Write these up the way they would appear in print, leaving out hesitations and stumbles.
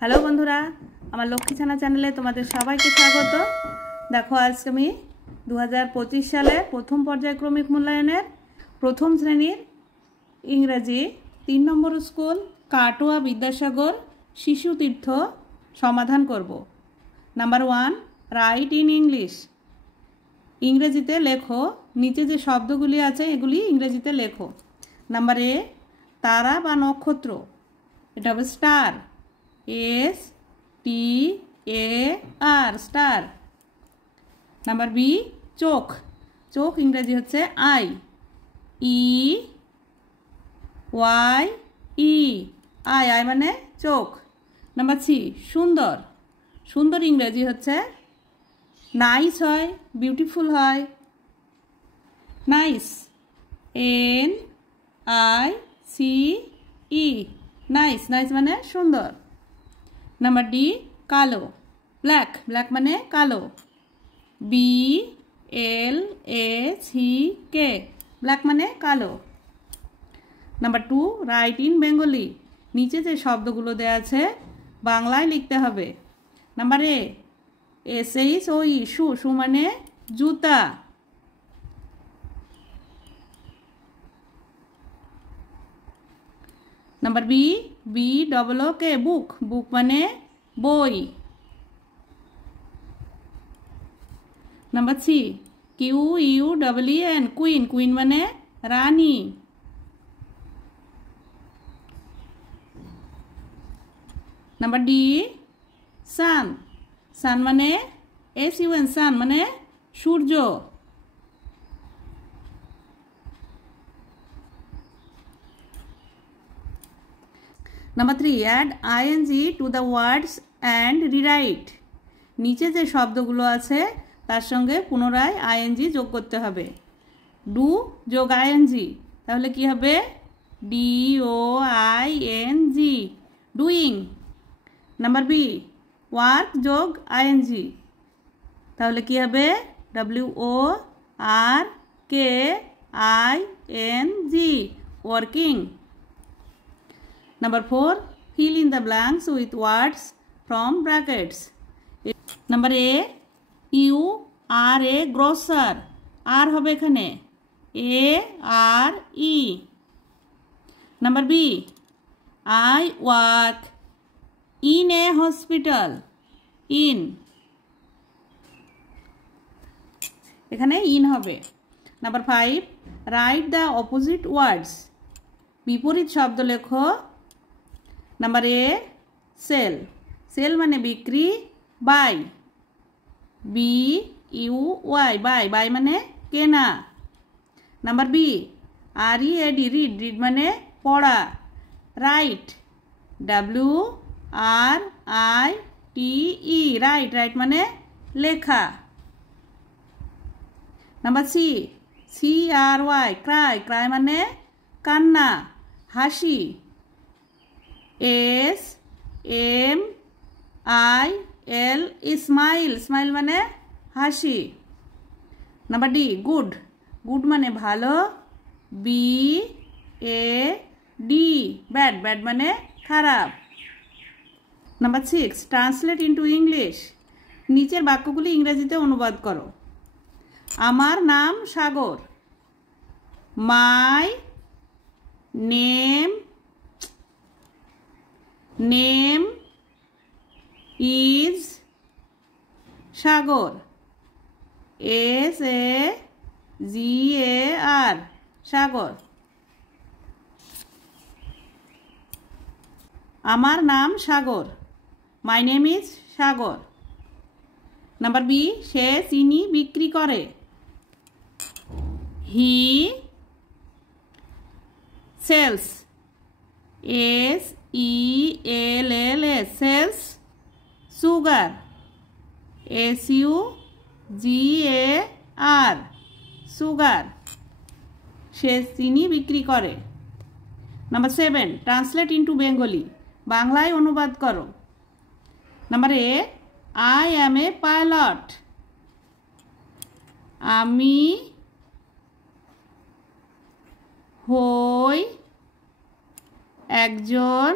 হ্যালো বন্ধুরা, আমার লক্ষ্মী ছানা চ্যানেলে তোমাদের সবাইকে স্বাগত। দেখো, আজকে আমি 2025 সালে প্রথম পর্যায়ক্রমিক মূল্যায়নের প্রথম শ্রেণীর ইংরেজি 3 নম্বর স্কুল কাটোয়া বিদ্যাসাগর শিশু তীর্থ সমাধান করব। নাম্বার 1, রাইট ইন ইংলিশ। ইংরেজিতে লেখো। নিচে যে শব্দগুলি আছে এগুলি ইংরেজিতে লেখো। নাম্বার এ, তারা বা নক্ষত্র, এটা হবে star, STAR, star. Number B, চোখ। চোখ ইংরেজি হচ্ছে IEYE, আই মানে চোখ। নাম্বার সি, সুন্দর। সুন্দর ইংরেজি হচ্ছে নাইস, হয় বিউটিফুল হয়, নাইস, NICE, নাইস। নাইস মানে সুন্দর। নাম্বার ডি, কালো। ব্ল্যাক। ব্ল্যাক মানে কালো, BLACK, ব্ল্যাক মানে কালো। নাম্বার 2, রাইট ইন বেঙ্গলি। নিচে যে শব্দগুলো দেওয়া আছে বাংলায় লিখতে হবে। Number A, SHOE, shoe. Shoe মানে জুতা। Number B, BOOK, book. Book মানে বই। Number C, QUEEN, queen. Queen মানে রানী। নাম্বার ডি, সান। সান মানে SUN, সান মানে সূর্য। Number 3, add ING to the words and rewrite. নিচে যে শব্দগুলো আছে তার সঙ্গে পুনরায় ING যোগ করতে হবে। ডু যোগ ING, তাহলে কি হবে? DOING, doing. Number B, work যোগ ING, তাহলে কি হবে? WORKING, working. Number 4, fill in the blanks with words from brackets. Number A, you are a grocer. R হবে এখানে ARE. Number B, I work in a hospital. In, এখানে in হবে। Number 5, write the opposite words. বিপরীত শব্দ লেখো। Number A, sell. Sell মানে বিক্রি, by, BUY, by. Buy মানে কেনা। Number B, READ, read. Read মানে পড়া, রাইট, WRITE, রাইট। রাইট মানে লেখা। Number C, CRY, cry. Cry মানে কান্না, হাসি, SMILE, স্মাইল। স্মাইল মানে হাসি। Number D, good. গুড মানে ভালো, BAD, ব্যাড। ব্যাড মানে খারাপ। নাম্বার 6, ট্রান্সলেট ইন্টু ইংলিশ। নিচের বাক্যগুলি ইংরেজিতে অনুবাদ করো। আমার নাম সাগর। মাই name is সাগর, SAGAR, সাগর। আমার নাম Sagar, my name is Sagar. Number B, সে চিনি বিক্রি করে। He sells, SELLS, sells sugar, SUGAR, sugar. সে চিনি বিক্রি করে। Number 7, translate into Bengali. বাংলায় অনুবাদ করো। Number A, I am a pilot. আমি হই একজন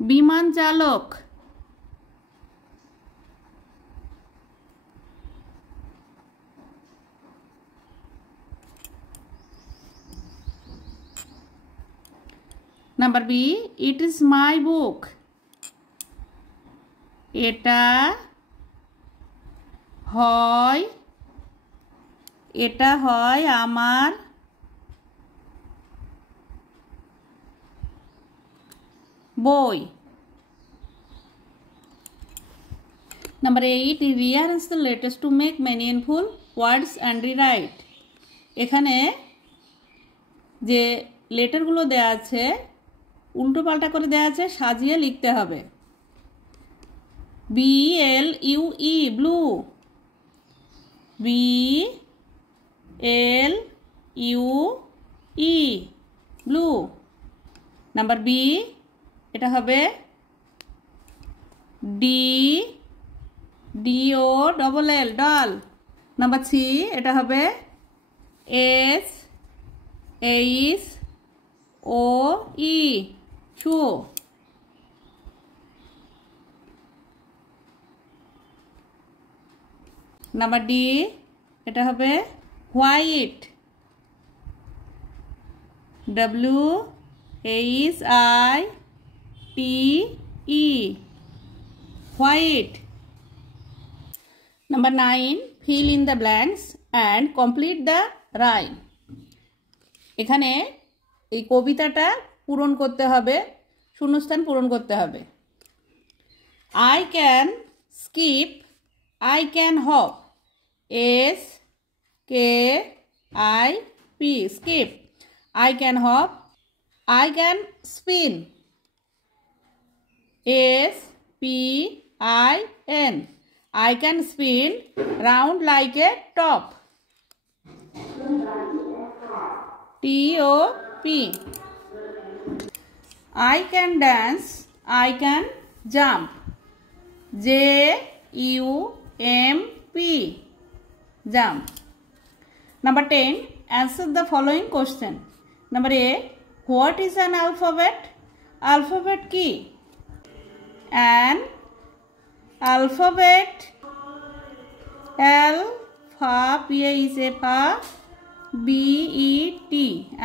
বিমান চালক। Number B, it is my book. এটা হয় আমার বই। Number 8, rearrange the letters to make meaningful words and rewrite। এখানে যে লেটারগুলো দেওয়া আছে উল্টো পাল্টা করে দেওয়া আছে, সাজিয়ে লিখতে হবে। BLUE blue, BLUE blue. Number B, এটা হবে DOLL ডল। নাম্বার সি, এটা হবে SHOE শু। নাম্বার ডি, এটা হবে white, WHITE white. Number 9, fill in the blanks and complete the rhyme। এখানে এই কবিতাটা পূরণ করতে হবে, শূন্যস্থান পূরণ করতে হবে। I can skip, I can hop, SKIP skip। I can hop, I can spin, SPIN। I can spin round like a top, TOP। I can dance, I can jump, JUMP jump। Number 10, answer the following question। Number A, what is an alphabet? Alphabet কি? An alphabet, alpha, P-A-E-P-A, B-E-T।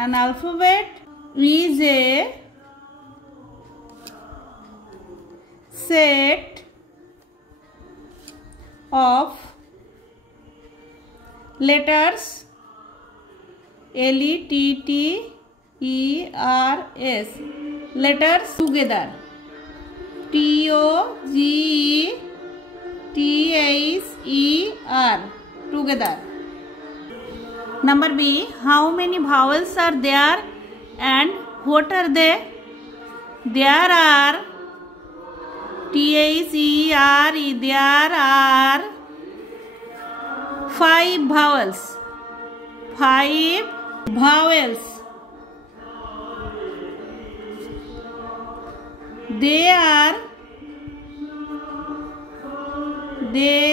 An alphabet is a set of letters, LETTERS, letters together, TOGETHER together। Number B, how many vowels are there and what are they? There are THERE, there are 5 vowels, 5 vowels। They